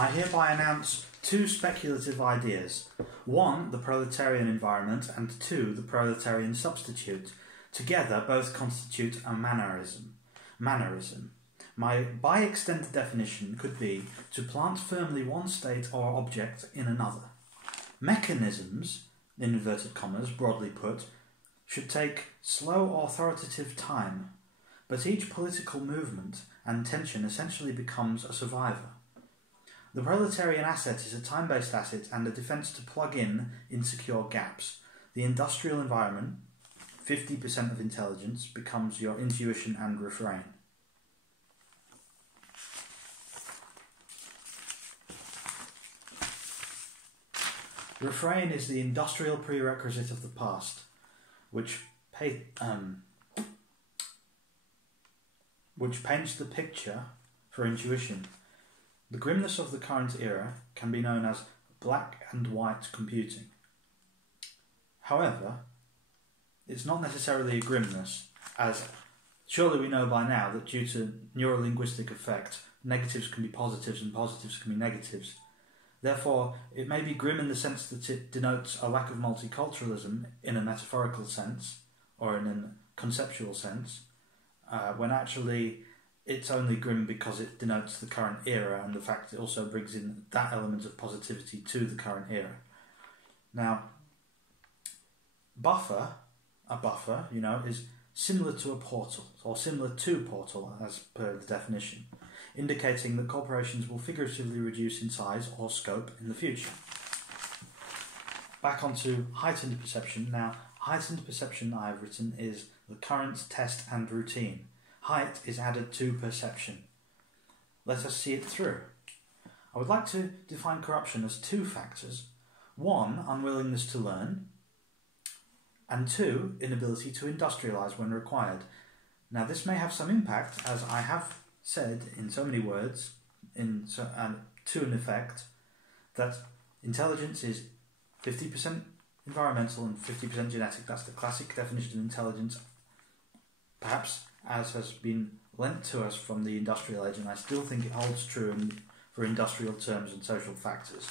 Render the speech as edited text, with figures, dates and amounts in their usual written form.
I hereby announce two speculative ideas. One, the proletarian environment, and two, the proletarian substitute. Together, both constitute a mannerism. My by-extended definition could be to plant firmly one state or object in another. Mechanisms, in inverted commas, broadly put, should take slow authoritative time, but each political movement and tension essentially becomes a survivor. The proletarian asset is a time-based asset and a defence to plug in insecure gaps. The industrial environment, 50% of intelligence, becomes your intuition and refrain. Refrain is the industrial prerequisite of the past, which paints the picture for intuition. The grimness of the current era can be known as black and white computing. However, it's not necessarily a grimness, as surely we know by now that due to neurolinguistic effect, negatives can be positives and positives can be negatives. Therefore, it may be grim in the sense that it denotes a lack of multiculturalism in a metaphorical sense, or in a conceptual sense, when actually it's only grim because it denotes the current era and the fact it also brings in that element of positivity to the current era. Now, a buffer, is similar to a portal, or similar to portal as per the definition, indicating that corporations will figuratively reduce in size or scope in the future. Back onto heightened perception. Now, heightened perception I have written is the current, test and routine. Height is added to perception. Let us see it through. I would like to define corruption as two factors. One, unwillingness to learn, and two, inability to industrialise when required. Now this may have some impact, as I have said in so many words, to an effect, that intelligence is 50% environmental and 50% genetic. That's the classic definition of intelligence, perhaps as has been lent to us from the industrial age, and I still think it holds true for industrial terms and social factors.